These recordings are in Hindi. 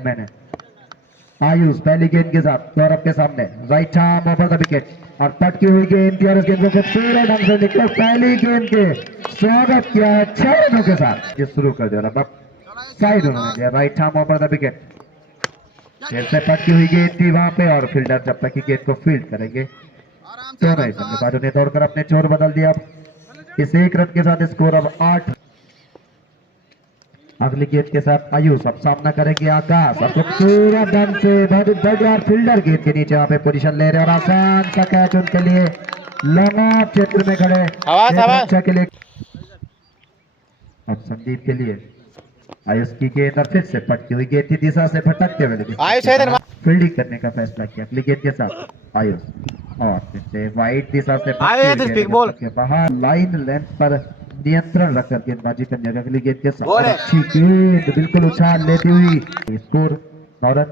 बैट्समैन है। आयुष पहली गेंद के साथ सौरभ के सामने right arm over the wicket और पटकी हुई गेंद और इस गेंद को खूबसूरत ढंग से निकल पहली गेंद के स्वागत किया है 6 रनों के साथ। ये शुरू कर दिया अब साइड उन्होंने दिया right arm over the wicket. फिर से पटकी हुई गेंद थी वहां पे और फील्डर जब तक की गेंद को फील्ड करेंगे दोनों ही बल्लेबाजों ने दौड़कर अपने छोर बदल दिया। इस 1 रन के साथ स्कोर अब 8। अगली गेंद के साथ आयुष अब सामना करेंगे आकाश और खूबसूरत ढंग से बढ़िया फील्डर गेंद के नीचे वहां पे पोजीशन ले रहे और आसान सा कैच उनके लिए लॉन्ग ऑफ क्षेत्र में खड़े अच्छा के लिए। अब संदीप के लिए आयुष की गेंद और फिर से पटकी हुई गेंद की दिशा से भटकते हुए फील्डिंग करने का फैसला किया। अगली गेंद के साथ आयुष और फिर से वाइड दिशा से बाहर लाइन लेंथ पर नियंत्रण रखकर गेंदबाजी करने का। अगली गेंद के साथ अच्छी गेंद बिल्कुल उछाल लेती हुई स्कोर 9 रन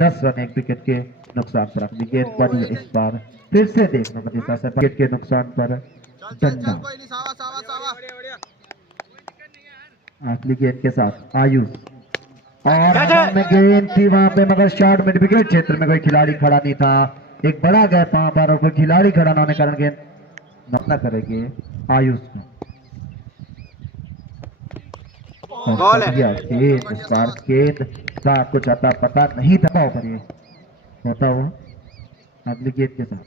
10 रन 1 विकेट के नुकसान पर। अगली गेंद बनी इस बार फिर से देखना दिशा से विकेट के नुकसान पर डंडा। अगली गेंद के साथ आयुष और गेंद थी वहां पे मगर शॉर्ट मिड विकेट क्षेत्र में कोई खिलाड़ी खड़ा नहीं था। एक बड़ा गैप वहां पर और कोई खिलाड़ी खड़ा ना होने कारण गेंद नपना करेंगे आयुष को। इस बार गेंद का कुछ अता पता नहीं था पर ये होता हुआ। अगली गेंद के साथ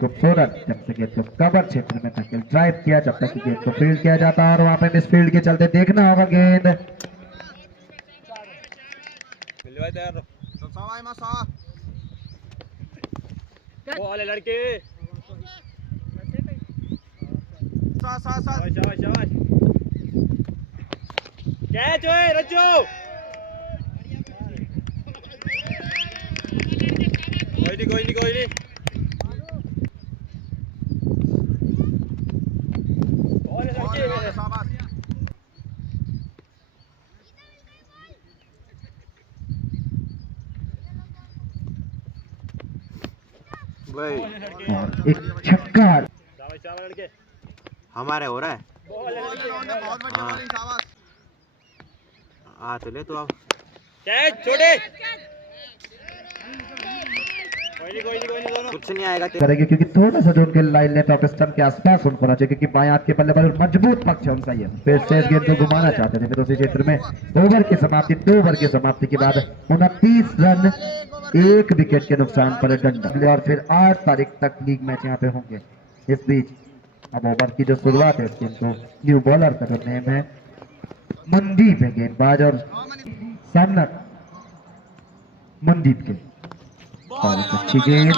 को 4 रन जब से गेंद को कवर क्षेत्र में टैकल ड्राइव किया जब तक गेंद को फील्ड किया जाता और वहां पे मिस फील्ड के चलते देखना होगा गेंद लड़के कैच होए रज्जू कोई नहीं एक छक्का लड़के हमारे हो रहा है। हाँ तो ले तो अब कैच छोड़े कोई नहीं दोनों कुछ नहीं आएगा करेंगे क्योंकि थोड़ा सा जो उनके लाइन लेंथ ऑफ स्टंप के आसपास उनको होना चाहिए क्योंकि बाएं हाथ के बल्लेबाज मजबूत पक्ष है उनका ये फिर से इस गेंद को घुमाना चाहते थे। फिर उसी क्षेत्र में ओवर की समाप्ति 2 ओवर की समाप्ति के बाद 29 रन 1 विकेट के नुकसान पर डंडा और फिर 8 तारीख तक लीग मैच यहाँ पे होंगे। इस बीच अब ओवर की जो शुरुआत है इसके तो न्यू बॉलर का जो नेम है मनदीप है गेंदबाज और सामना मनदीप के और अच्छी गेंद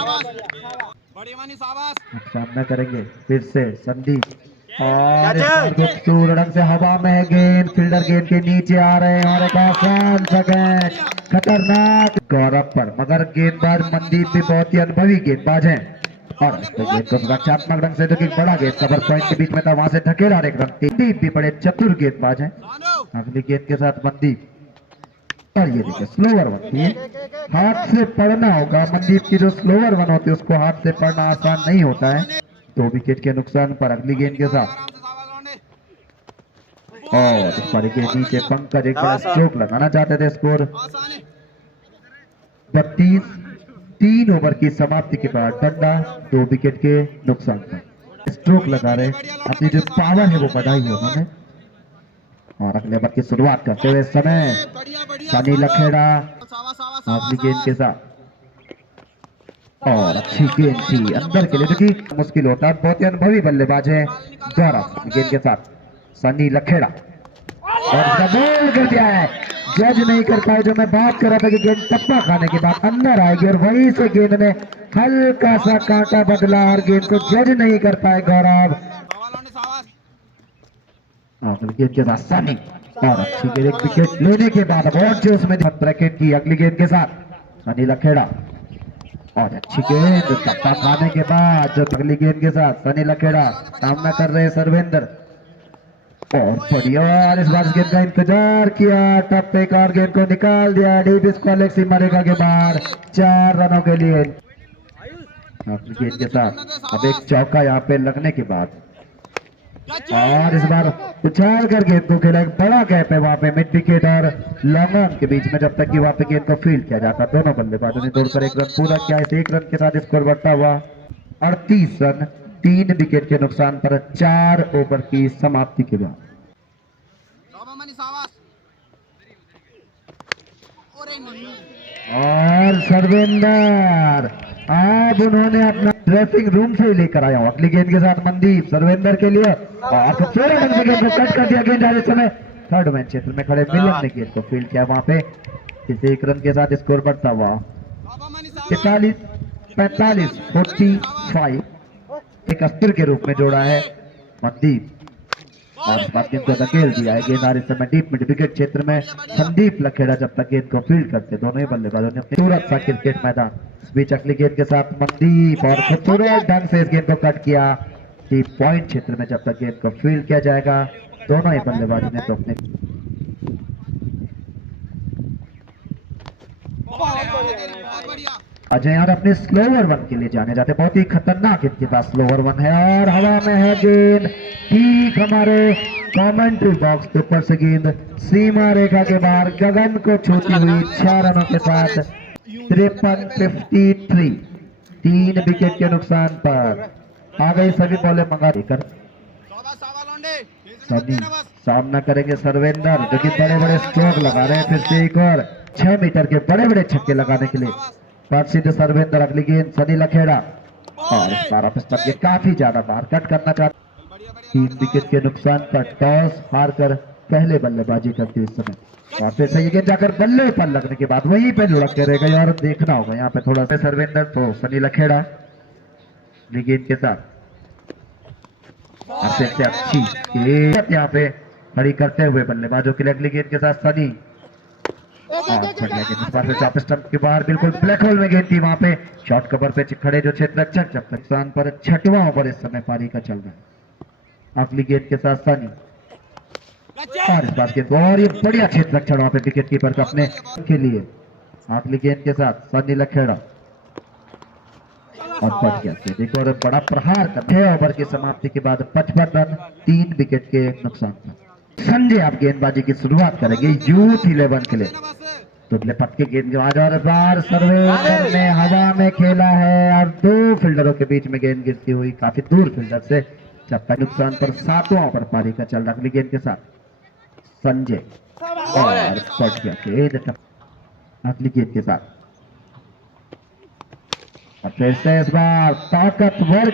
सामना करेंगे फिर से संदीप और ढंग से हवा में है गेंद फील्डर गेंद के नीचे आ रहे हैं और एक आसान सा कैच खतरनाक गौरव पर मगर गेंदबाज मनदीप भी बहुत ही अनुभवी गेंदबाज हैं और गेंद को रक्षात्मक ढंग से जो कि बड़ा गेंद कवर पॉइंट के बीच में था वहां से धकेला एक रन। मनदीप भी बड़े चतुर गेंदबाज हैं। अगली गेंद के साथ मनदीप और ये देखिए स्लोवर वन है हाथ से पढ़ना होगा। मनदीप की जो स्लोवर वन होती है उसको हाथ से पढ़ना आसान नहीं होता है। 2 विकेट के नुकसान पर अगली गेंद के साथ और इस बार के नीचे पंकज एक बड़ा स्ट्रोक लगाना चाहते थे। स्कोर 32 3 ओवर की समाप्ति के बाद डंडा 2 विकेट के नुकसान पर स्ट्रोक लगा रहे अपनी जो पावर है वो बढ़ाई है उन्होंने। और अगले ओवर की शुरुआत करते हुए समय सनी लखेड़ा अगली गेंद के साथ और अच्छी गेंद थी अंदर के लिए जो कि मुश्किल होता है। बहुत ही अनुभवी बल्लेबाज है गौरव। गेंद के साथ सनी लखेड़ा और बोल कर दिया है जज नहीं कर पाए। जो मैं बात कर रहा था कि गेंद टप्पा खाने के बाद अंदर आएगी और वहीं से गेंद ने हल्का सा कांटा बदला और गेंद को जज नहीं कर पाए गौरव। गेंद के साथ सनी और अच्छी गेंद एक विकेट लेने के बाद बहुत उसमें ब्रैकेट की। अगली गेंद के साथ सनी लखेड़ा और अच्छी गेंद टप्पा खाने के बाद जो अगली गेंद के साथ सनी लखेड़ा सामना कर रहे हैं सर्वेंद्र और बढ़िया इस बार गेंद का इंतजार किया टप्पे का और गेंद को निकाल दिया डीप स्क्वायर सीमा रेखा के बाहर 4 रनों के लिए। अगली गेंद के साथ अब एक चौका यहाँ पे लगने के बाद और इस बार उछाल कर गेंद को खेला, एक बड़ा गैप है वहां पे मिड विकेट और लॉन्ग ऑन के बीच में, जब तक कि वहां पे गेंद को फील्ड किया जाता। दोनों बल्लेबाजों ने दौड़कर एक रन पूरा किया। इस एक रन के साथ स्कोर बढ़ता हुआ 38 रन, 3 विकेट के नुकसान पर 4 ओवर की समाप्ति के बाद। और सर्वेंदर अब उन्होंने अपना ड्रेसिंग रूम से ही लेकर आया हूं अगली गेंद के साथ मनदीप सर्वेंदर के लिए, और खूबसूरत ढंग से गेंद को कट कर दिया। गेंद आज इस समय थर्ड मैन क्षेत्र में खड़े मिलन ने गेंद को फील्ड किया वहां पे। इस एक रन के साथ स्कोर बढ़ता हुआ 45 45 एक अस्त्र के रूप में जोड़ा है मनदीप, और इस बार गेंद को धकेल दिया है। गेंद इस समय डीप मिड विकेट क्षेत्र में संदीप लखेड़ा जब तक गेंद को फील्ड करते, दोनों ही बल्लेबाजों ने अपने खूबसूरत सा क्रिकेट मैदान। इस बीच अगली गेंद के साथ मनदीप, और खूबसूरत ढंग से इस गेंद को कट किया डीप पॉइंट क्षेत्र में। जब तक गेंद को फील्ड किया जाएगा, दोनों ही बल्लेबाजों ने तो अपने अजय यार अपने स्लोवर वन के लिए जाने जाते, बहुत ही खतरनाक इनके पास स्लोवर वन है, और हवा में है गेंद ठीक हमारे कमेंट्री बॉक्स के ऊपर से गेंद सीमा रेखा के बाहर गगन को छूती हुई 6 रनों के साथ 53 3 विकेट के नुकसान पर आ गई सभी बॉलें मंगा देकर। सभी सामना करेंगे सर्वेंदर, जो कि बड़े बड़े स्ट्रोक लगा रहे हैं, फिर से एक और 6 मीटर के बड़े बड़े छक्के लगाने के लिए। पर सीधे सर्वेंदर, अगली गेंद सनी लखेड़ा, और इस बार ऑफ स्टंप के काफी ज्यादा बाहर कट करना चाहते। 3 विकेट के नुकसान पर टॉस हारकर पहले बल्लेबाजी करती इस समय, और फिर से ये गेंद जाकर बल्ले पर लगने के बाद वहीं पे लुढ़क के रह गई, और देखना होगा यहाँ पे थोड़ा सा सर्वेंदर तो सनी लखेड़ा गेंद के साथ अच्छी गेंद यहाँ पे खड़ी करते हुए बल्लेबाजों के लिए। अगली गेंद के साथ सनी, चौप स्टंप के बाहर बिल्कुल ब्लैक होल में गेंद थी वहां पे, शॉर्ट कवर पे खड़े जो क्षेत्र रक्षक जब तक स्थान पर 6वां ओवर इस समय पारी का चल रहा है। अगली गेंद के साथ सनी, और इस बार गेंद और ये बढ़िया क्षेत्र रक्षण वहां पे विकेट कीपर का अपने के लिए। अगली गेंद के साथ सनी लखेड़ा, और बच गया एक और बड़ा प्रहार कर 6 ओवर की समाप्ति के बाद 55 रन, 3 विकेट के नुकसान पर संजय आप गेंदबाजी की शुरुआत करेंगे यूथ 11 के लिए। दुबले पट के गेंदबाज, और बार सर्वेंदर ने हवा में खेला है, और 2 फील्डरों के बीच में गेंद गिरती हुई काफी दूर फील्डर से, जब तक नुकसान पर 7वां ओवर पारी का चल रहा। अगली गेंद के साथ संजय, और पट गया अगली गेंद के साथ, और फिर से इस बार ताकतवर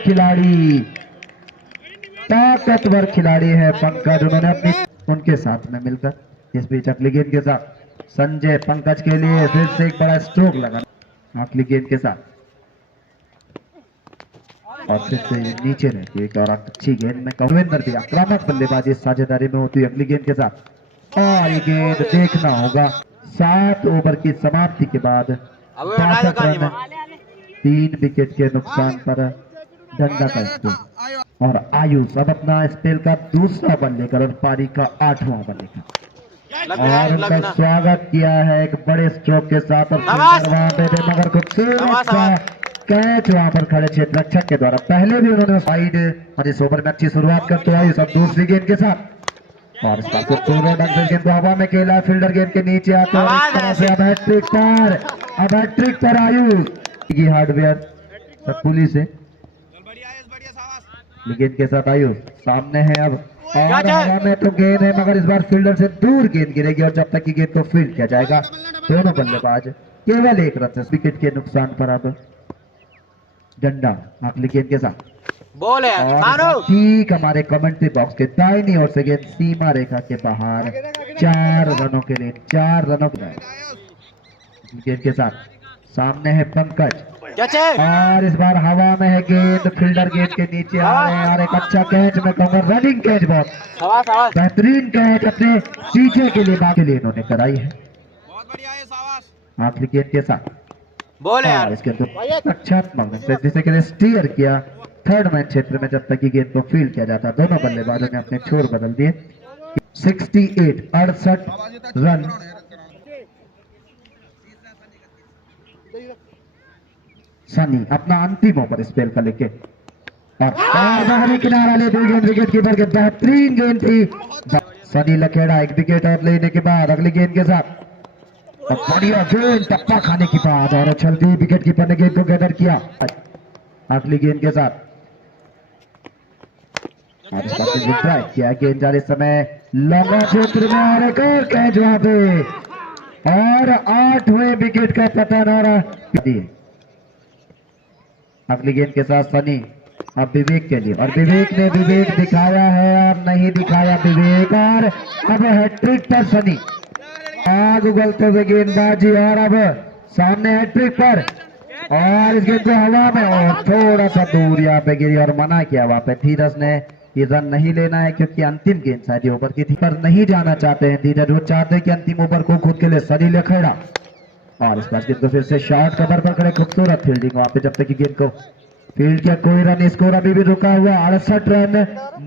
खिलाड़ी है पंकज, उन्होंने अपनी उनके साथ में मिलकर। इस बीच अगली गेंद के साथ संजय पंकज के लिए फिर से एक बड़ा स्ट्रोक लगा अगली गेंद के साथ, और फिर से नीचे रहती एक और अच्छी गेंद में कविंदर भी आक्रामक बल्लेबाजी साझेदारी में होती है। अगली गेंद के साथ, और ये गेंद देखना होगा 7 ओवर की समाप्ति के बाद 62 रन, 3 विकेट के नुकसान पर डंडा का स्कोर, और आयुष अब अपना स्पेल का दूसरा बल लेकर और पारी का 8वां बल लेकर, और उनका स्वागत किया है एक बड़े स्ट्रोक के साथ, और वहां पे मगर खूबसूरत कैच वहां पर खड़े क्षेत्र रक्षक के द्वारा। पहले भी उन्होंने साइड और इस ओवर में अच्छी शुरुआत करते आयुष अब दूसरी गेंद के साथ, और इस बार खूबसूरत ढंग से गेंद को हवा में खेला, फील्डर गेंद के नीचे आते हैं, इस तरह से अब हैट्रिक पर आयुष की हार्डवेयर सतपुली से गेंद के साथ आयुष सामने है अब, और हवा में तो गेंद है मगर इस बार फील्डर से दूर गेंद गिरेगी, और जब तक की गेंद को फील्ड किया जाएगा दोनों बल्लेबाज केवल 1 रन से विकेट के नुकसान पर अब डंडा। अगली गेंद के साथ बॉल है, ठीक हमारे कमेंट्री बॉक्स के दाहिनी ओर से गेंद सीमा रेखा के बाहर 4 रनों के लिए, 4 रनों के गेंद के साथ सामने है पंकज, और इस बार हवा में है गेंद, फील्डर गेंद के नीचे आ रहे हैं, और एक अच्छा कैच मैं कहूंगा, रनिंग कैच, बहुत बेहतरीन कैच अपने पीछे के लिए बाकी लिए इन्होंने कराई है। आखिरी गेंद के साथ बॉल है यार, इसके रक्षात्मक से जिसे कहते स्टीयर किया थर्ड मैन क्षेत्र में, जब तक की गेंद को फील्ड किया जाता। दोनों बल्लेबाजों ने अपने छोर बदल दिए। 68 रन, सनी अपना अंतिम ओवर स्पेल का लेके, और बाहरी किनारा लेते हुए गेंद विकेट कीपर के बेहतरीन गेंद थी। सनी लखेड़ा एक विकेट और लेने के बाद अगली गेंद के साथ और बढ़िया गेंद टप्पा खाने के बाद और जल्दी विकेट कीपर ने गेंद को गैदर किया। अगली गेंद के साथ किया गेंद जाने समय लंबा क्षेत्र में और एक और कैच वहां पे और 8वें विकेट का पतन हो रहा। अगली गेंद के साथ सनी अब विवेक के लिए और विवेक ने विवेक दिखाया है और नहीं दिखाया विवेक और अब हैट्रिक पर सनी आग उगलते हुए गेंदबाजी और अब सामने हैट्रिक पर और इस गेंद को हवा में और थोड़ा सा दूर यहाँ पे गिरी और मना किया वहां पे धीरज ने ये रन नहीं लेना है क्योंकि अंतिम गेंद शायद ओवर की थी पर नहीं जाना चाहते हैं धीरज वो चाहते हैं कि अंतिम ओवर को खुद के लिए सनी लखेड़ा और इस बार गेंद को फिर से शॉर्ट कवर पर खड़े खूबसूरत फील्डिंग वहां पे जब तक कि गेंद को फील्ड का कोई रन स्कोर अभी भी रुका हुआ 68 रन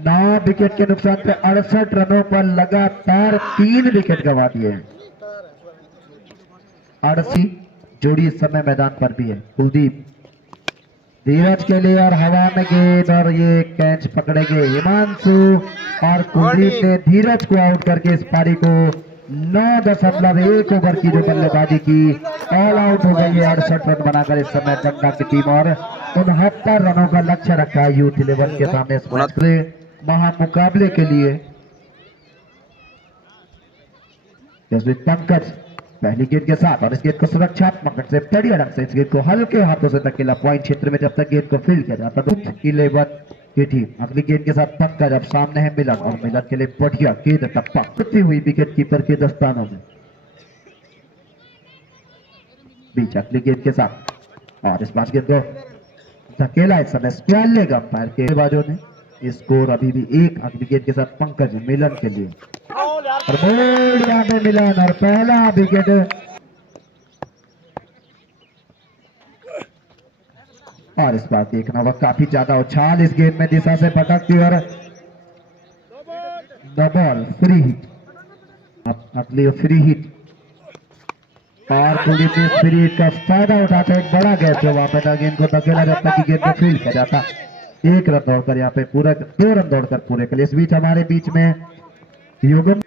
9 विकेट के नुकसान पे 68 रनों पर लगातार 3 विकेट गंवा दिए हैं। 88 जोड़ी इस समय मैदान पर भी है। कुलदीप धीरज के लिए और हवा में गेंद और ये कैच पकड़ेंगे हिमांशु और कुलदीप ने धीरज को आउट करके इस पारी को 9.1 ओवर की जो बल्लेबाजी की ऑल आउट हो गई है। 68 रन बनाकर इस समय गंगा की टीम और 69 रनों का लक्ष्य रखा है यूथ 11 के सामने इस महामुकाबले के लिए। पंकज पहली गेंद के साथ और इस गेंद को सुरक्षात्मक से बढ़िया ढंग से इस गेंद को हल्के हाथों से धकेला पॉइंट क्षेत्र में जब तक गेंद को फील्ड किया जाता तो 11 की टीम। अगली गेंद के साथ पंकज अब सामने है मिलन और मिलन के लिए बढ़िया गेंद टप्पा करती हुई विकेट कीपर के दस्तानों में बीच। अगली गेंद के साथ और इस बार गेंद को धकेला इस समय स्क्वायर लेग अंपायर के बाजू ने स्कोर अभी भी 1। अगली गेंद के साथ पंकज मिलन के लिए और बढ़िया में मिलन और पहला विकेट और इस बार देखना वह काफी ज्यादा उछाल इस गेंद में दिशा से भटकती और द बॉल फ्री हिट। अगली फ्री हिट और कुलदीप ने फ्री हिट का फायदा उठाते एक बड़ा गैप जो वहां पर गेंद को धकेला जब तक गेंद को फील्ड किया जाता। 1 रन दौड़कर यहाँ पे पूरा 2 रन दौड़कर पूरे के लिए। इस बीच हमारे बीच में युगम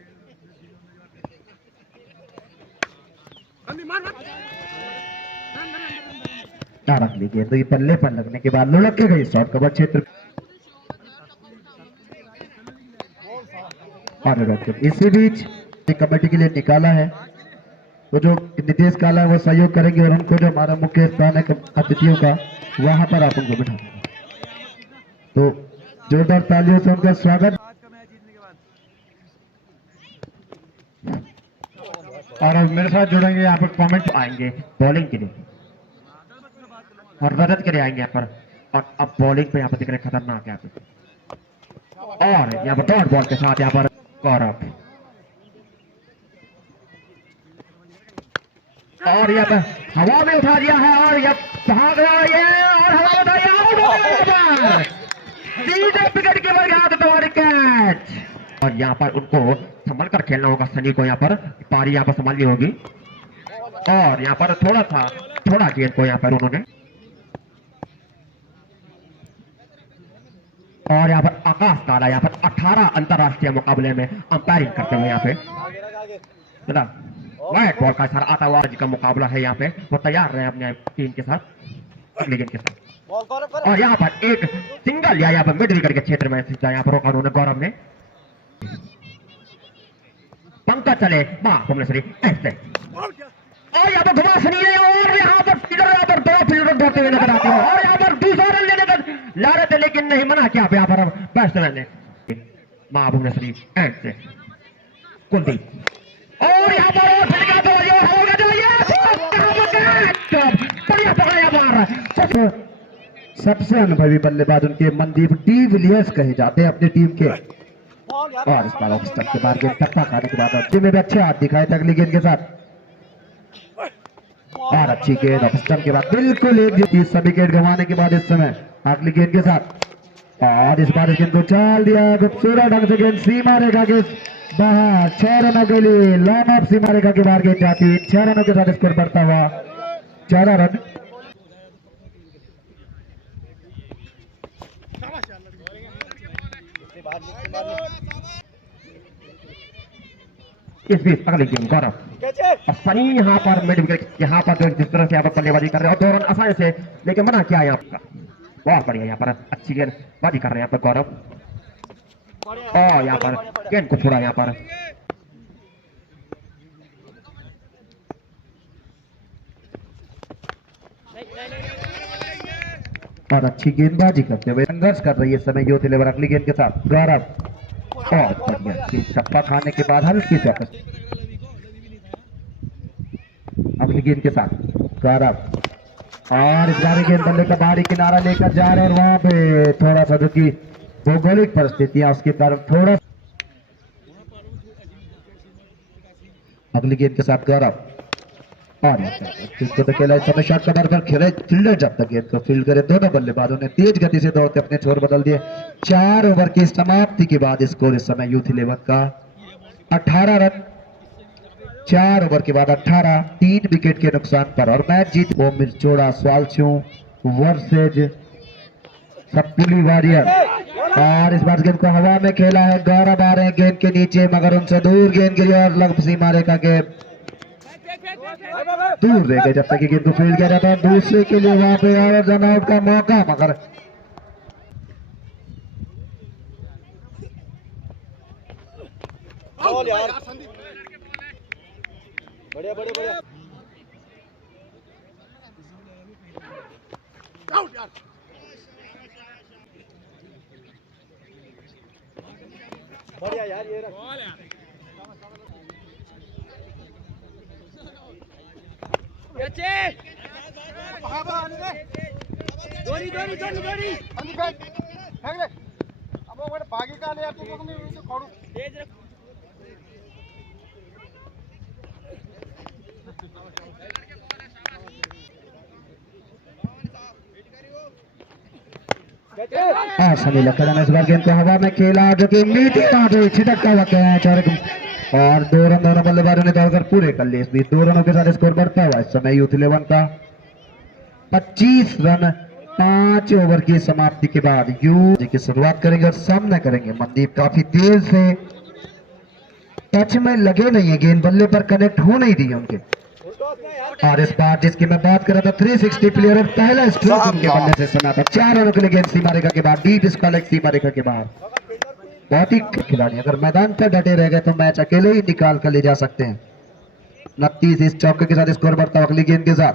रख ली गेंद तो पल्ले पर लगने के बाद लुढ़क के गई शॉर्ट कवर क्षेत्र और इसी बीच कमेटी के लिए निकाला है तो जो नितेश काला है वो सहयोग करेंगे और उनको जो हमारा मुख्य स्थान है अतिथियों का वहां पर आप उनको बिठा तो जोरदार तालियों से उनका स्वागत। और अब मेरे साथ जुड़ेंगे यहाँ पर कमेंट आएंगे बॉलिंग के लिए और रजत के लिए आएंगे यहाँ पर और अब बॉलिंग पे यहाँ पर दिख रहे खतरनाक यहाँ पे और यहाँ पर डॉट बॉल के साथ यहाँ पर गौरव और यहाँ पर हवा में उठा दिया है और यह भाग रहा है और हवा में उठाया आउट हो गया सीधे विकेट के बल गया तो कैच और यहाँ पर उनको संभल कर खेलना होगा सनी को। यहाँ पर पारी यहाँ पर संभालनी होगी और यहाँ पर थोड़ा गेंद को यहाँ पर उन्होंने और यहाँ पर आकाश काला यहाँ पर 18 अंतरराष्ट्रीय मुकाबले में अंपायरिंग करते हुए यहाँ पे व्हाइट बॉल का इशारा आता हुआ का मुकाबला है यहाँ पे वो तैयार रहे अपने टीम के साथ अगले गेंद के साथ और यहाँ पर एक सिंगल या यहाँ पर मिड विकेट के क्षेत्र में यहाँ पर रोका उन्होंने गौरव ने। पंकज चले भुवनेश्वरी ऐसे और यहाँ पर घुमा सनी है और यहाँ पर 2 फील्डर दौड़ते हुए नजर आते हैं और यहाँ पर दूसरा रन लेने का ला रहे थे लेकिन नहीं मना किया यहाँ पर बैट्समैन ने भुवनेश्वरी ऐसे कुलदीप और यहाँ पर सबसे अनुभवी बल्लेबाज उनके मनदीप डी विलियर्स कहे जाते हैं अपनी टीम के और इस बार ऑफ स्टंप के बाद गेंद टप्पा खाने के बाद में भी अच्छे हाथ दिखाए थे अगली गेंद के साथ और अच्छी गेंद ऑफ स्टंप के बाद बिल्कुल एक 30 विकेट गंवाने के बाद इस समय अगली गेंद के साथ और इस बार इस गेंद को चाल दिया खूबसूरत ढंग से गेंद सीमा रेखा के बाहर 6 रनों के लिए लॉन ऑफ सीमा रेखा के बाहर गेंद जाती 6 रनों के साथ स्कोर बढ़ता हुआ 14 रन इस बीच अगली गेंद गौरव सनी यहाँ पर मिड विकेट, यहाँ पर जो जिस तरह से यहाँ पर बल्लेबाजी कर रहे हैं और 2 रन आसानी से लेकिन मना किया यहाँ पर। बहुत बढ़िया यहाँ पर अच्छी गेंदबाजी कर रहे हैं यहाँ पर गौरव, और यहाँ पर गेंद को छोड़ा यहाँ पर। और अच्छी गेंदबाजी करते हुए संघर्ष कर रही है इस समय यूथ 11 अगली गेंद के साथ गौरव, और बढ़िया छक्का खाने के बाद हल्की से अगली गेंद के साथ गौरव, और इस बारी गेंद बल्ले का बाहरी किनारा लेकर जा रहे हैं और वहां पे थोड़ा सा जो कि भौगोलिक परिस्थितियां उसके कारण थोड़ा। अगली गेंद के साथ गौरव, और किसको तो खेला इस समय शॉट कवर पर खेले फील्डर जब तक गेंद को फील्ड करे। दोनों बल्लेबाजों ने तेज गति से दौड़ते अपने छोर बदल दिए। 4 ओवर की समाप्ति के बाद स्कोर इस समय यूथ 11 का 18 रन, 4 ओवर के बाद 18, 3 विकेट के नुकसान पर, और मैच जीत वो मिर्चोड़ा स्वालचू वर्सेज सप्पुली वॉरियर। और इस बार गेंद को हवा में खेला है, गौरव आ रहे हैं गेंद के नीचे मगर उनसे दूर गेंद गिरी और लग सीमा रेखा के दूर रह गए जब तक गेंद को फील्ड किया जाता है। दूसरे के लिए वहां पे और रन आउट का मौका, मगर बढ़िया बढ़िया बढ़िया बढ़िया यार ये रख दोरी दोरी दोरी दोरी फेंक दे अब वो भागी का ले तू को नहीं खोड़ू तेज रख सनी लकड़ा ने इस बार गेंद को हवा में खेला जो कि मीठी बात छिटकता हुआ कैच, और 2 रन दोनों बल्लेबाजों ने दौड़कर पूरे कर लिए। इस बीच 2 रनों के साथ स्कोर बढ़ता हुआ इस समय यूथ 11 का 25 रन 5 ओवर की समाप्ति के बाद यूथ की शुरुआत करेंगे और सामना करेंगे मनदीप। काफी देर से टच में लगे नहीं है, गेंद बल्ले पर कनेक्ट हो नहीं रही है उनके। और इस बार जिसकी मैं बात कर रहा था 360 प्लेयर, पहला स्ट्रोक उनके बल्ले से सुना था। 4 रनों के लिए गेंद सीमा रेखा के बाद, डीप स्क्वायर सीमा रेखा के बाहर। बहुत ही खिलाड़ी अगर मैदान पर डटे रह गए तो मैच अकेले ही निकाल कर ले जा सकते हैं। 29 इस चौके के साथ स्कोर बढ़ता अगली गेंद के साथ,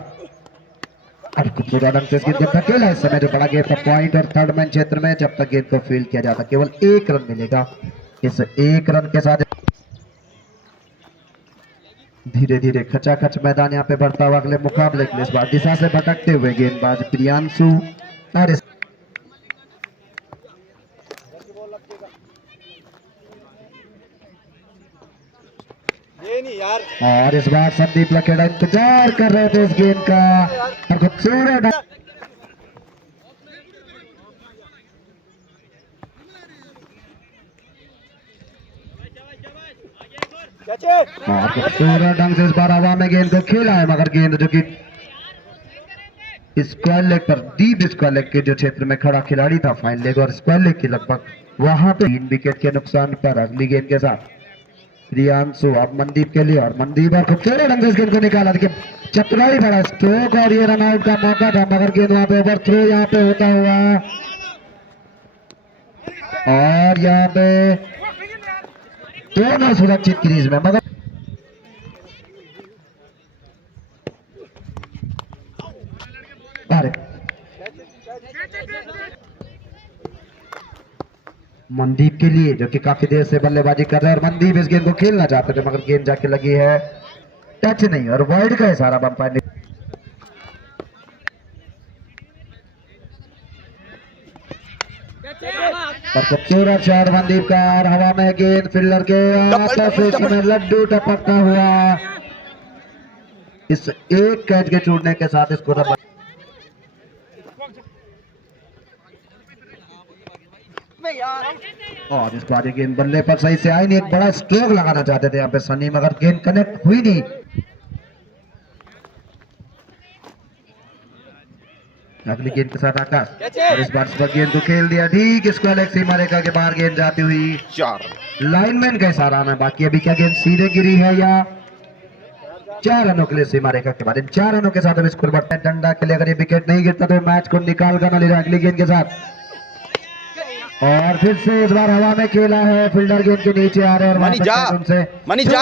और खूबसूरत ढंग से इस गेंद को धकेला इस समय जो बड़ा गेंद का पॉइंट और थर्ड मैन क्षेत्र में। जब तक गेंद को फील्ड किया जाता केवल 1 रन मिलेगा। इस 1 रन के साथ धीरे धीरे खचाखच मैदान यहाँ पे बढ़ता हुआ अगले मुकाबले के लिए। इस बार दिशा से भटकते हुए गेंदबाज प्रियांशु, और इस बार संदीप लखेड़ा इंतजार कर रहे थे इस गेंद का, और खूबसूरत खूबसूरत ढंग से इस बार हवा में गेंद को खेला है, मगर गेंद जो कि स्क्वायर लेग पर, डीप स्क्वायर लेग के जो क्षेत्र में खड़ा खिलाड़ी था फाइन लेग और स्क्वायर लेग के लगभग वहां पे 3 विकेट के नुकसान पर अगली गेंद के साथ प्रियांशु अब मनदीप के लिए, और मनदीप और खूबसूरत ढंग से इस गेंद को निकाला। देखिए चतुराई भरा स्ट्रोक और ये रन आउट का मौका था, मगर गेंद वहां पे ओवर थ्रो यहाँ पे होता हुआ, और यहाँ पे दोनों सुरक्षित क्रीज में, मगर मनदीप के लिए जो कि काफी देर से बल्लेबाजी कर रहे हैं, और मनदीप इस गेंद को खेलना चाहते थे मगर गेंद जाके लगी है टच नहीं, और वाइड का इशारा अंपायर ने। खूबसूरत शॉट मनदीप का, और हवा में गेंद फील्डर के लड्डू टपकता हुआ इस एक कैच के छूटने के साथ इसको और इस बार गेंद बल्ले पर सही से आई नहीं। एक बड़ा स्ट्रोक लगाना चाहते थे यहाँ पे सनी, मगर गेंद कनेक्ट हुई नहीं। अगली गेंद के साथ आकाश और इस बार इस गेंद को खेल दिया ठीक स्क्वायर लेग सीमा रेखा के बाहर गेंद जाती हुई 4 लाइनमैन का इशारा आना बाकी अभी क्या गेंद सीधे गिरी है या 4 रनों के लिए सीमा रेखा के बाद इन 4 रनों के साथ अब स्कोर बढ़ता है डंडा के लिए अगर ये विकेट नहीं गिरता तो मैच को निकाल कर ले अगली गेंद के साथ और फिर से इस बार हवा में खेला है फील्डर गेंद के नीचे आ रहे हैं और मनी जा, उनसे मनी जा।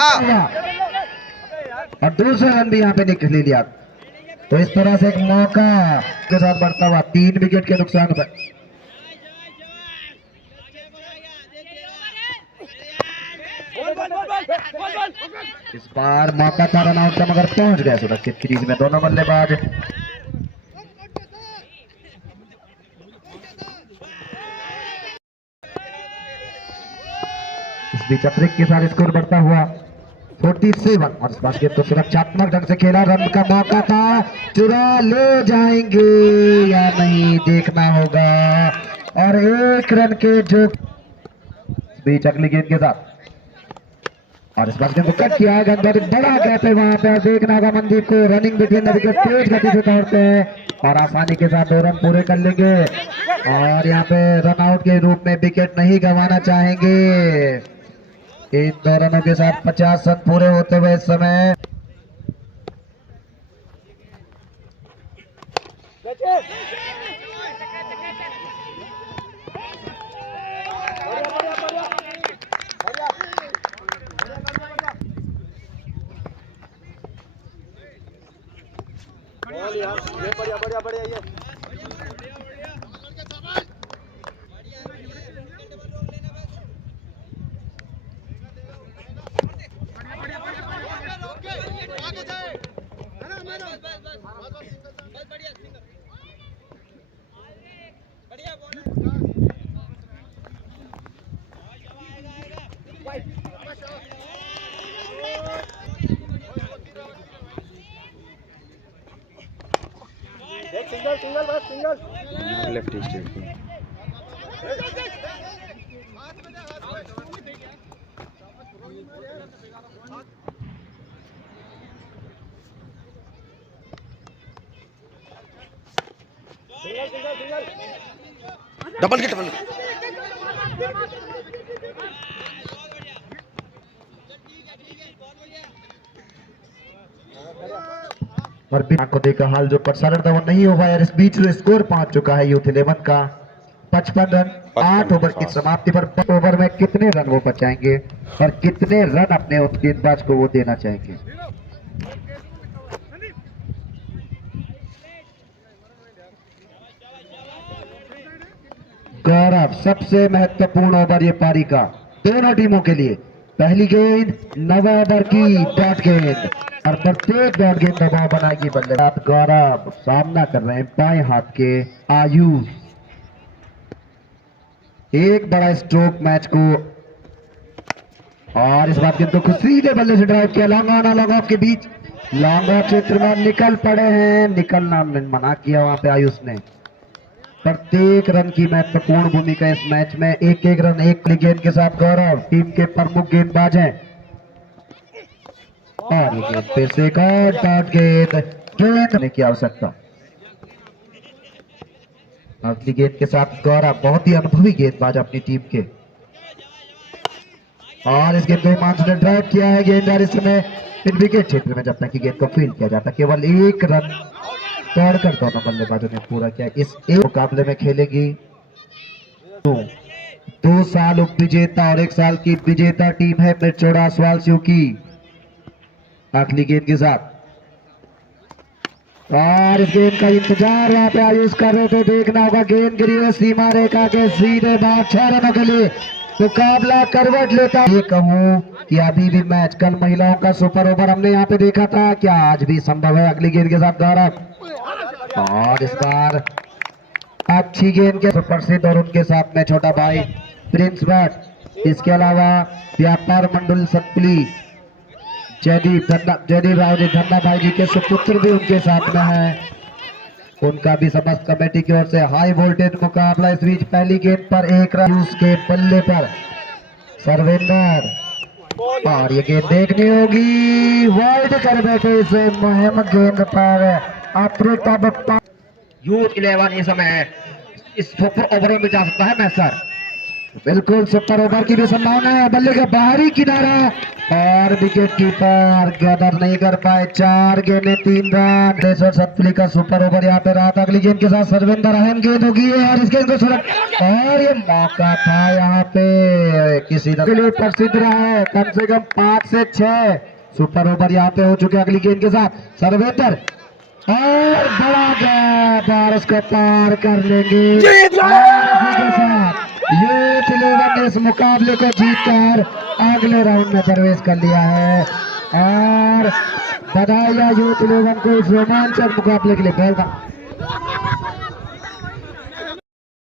और दूसरा रन भी यहाँ पे निकल लिया तो इस तरह से एक मौका के साथ बढ़ता हुआ 3 विकेट के नुकसान पर इस बार मौका था रन आउट का मगर पहुंच गया सुरक्षित क्रीज में दोनों बल्लेबाज इस बीच अफ्रीका के साथ स्कोर बढ़ता हुआ 47 और इस बास्केट तो सुरक्षात्मक ढंग से खेला रन का मौका था चुरा ले जाएंगे या नहीं देखना होगा और 1 रन के जो इस बीच अगली गेंद के साथ और इस बास्केट को कट किया है बड़ा गैप है वहां पे देखना होगा मनदीप को रनिंग बिटवीन द विकेट तेज गति से दौड़ते हैं और आसानी के साथ 2 रन पूरे कर लेंगे और यहाँ पे रन आउट के रूप में विकेट नहीं गंवाना चाहेंगे इन 2 रनों के साथ 50 रन पूरे होते हुए इस समय बढ़िया ये सिंगल सिंगल बस सिंगल लेफ्ट स्टेट डबल के डबल और बिना को देखा हाल जो प्रसारण था वो नहीं हो पाया इस बीच जो स्कोर पहुंच चुका है यूथ 11 का 55 रन 8 ओवर की समाप्ति पर ओवर में कितने रन वो बचाएंगे और कितने रन अपने उस गेंदबाज को वो देना चाहेंगे गौरव सबसे महत्वपूर्ण ओवर ये पारी का दोनों टीमों के लिए पहली गेंद 9 ओवर की डॉट गेंद और प्रत्येक डॉट गेंद दबाव बनाएगी बल्लेबाज गौरव सामना कर रहे हैं बाएं हाथ के आयुष एक बड़ा स्ट्रोक मैच को और इस बात गेंद को सीधे बल्ले से ड्राइव किया लॉन्ग ऑन लॉन्ग ऑफ के बीच लॉन्ग ऑफ क्षेत्र में निकल पड़े हैं निकलना मना किया वहां पे आयुष ने प्रत्येक रन की महत्वपूर्ण भूमिका इस मैच में एक एक रन एक गेंद के साथ गौरव टीम के प्रमुख गेंदबाज हैं और ये गेंद फिर से एक और डॉट गेंद की आवश्यकता अगली गेंद के साथ गौरव बहुत ही अनुभवी गेंदबाज अपनी टीम के और इस गेंद को हिमांशु ने ड्राइव किया है गेंददार इस समय इन विकेट क्षेत्र में जब तक कि गेंद को फील्ड किया जाता केवल 1 रन तोड़कर दोनों बल्लेबाजों ने पूरा किया इस एक मुकाबले में खेलेगी 2 साल उप विजेता और 1 साल की विजेता टीम है मिर्चोड़ा सवाल शिव की अगली गेंद के साथ और इस गेंद का इंतजार वहां पे आयुष कर रहे थे देखना होगा गेंद गिरी है सीमा रेखा के सीधे बाहर 6 रनों के लिए मुकाबला करवट लेता ये कहूं कि अभी भी मैच कल महिलाओं का सुपर ओवर हमने यहाँ पे देखा था क्या आज भी संभव है अगली गेंद के साथ गौरव और इस बार अच्छी गेंद के प्रसिद्ध और उनके साथ में छोटा भाई प्रिंस भट्ट इसके अलावा व्यापार मंडल सतपुली जयदीप राव जी धन्ना भाई जी के सुपुत्र भी उनके साथ में है उनका भी समस्त कमेटी की ओर से हाई वोल्टेज मुकाबला इस बीच पहली गेंद पर 1 रन के बल्ले पर सर्वेंद्र और ये गेंद देखनी होगी वाइड कर बैठे इसे मुहिम गेंद पर अफ्रीका यूथ 11 इस समय इस सुपर ओवर में भी जा सकता है मैच सर। बिल्कुल सुपर ओवर की भी संभावना है, बल्ले का बाहरी किनारा और विकेट कीपर गैदर नहीं कर पाए। 4 गेंदें 3 रन। देशर सतपुली का सुपर ओवर यहाँ पे रहा था। अगली गेंद के साथ सर्वेंद्र अहम गेंद होगी और इस गेंद को और ये मौका था यहाँ पे किसी के लिए प्रसिद्ध रहा है। कम से कम 5 से 6 सुपर ओवर यहाँ पे हो चुके। अगली गेंद के साथ सर्वेंद्र और बड़ा गैप और उसको पार कर लेंगे। यूथ 11 ने इस मुकाबले को जीतकर अगले राउंड में प्रवेश कर लिया है और बधाई यूथ 11 को इस रोमांचक मुकाबले के लिए।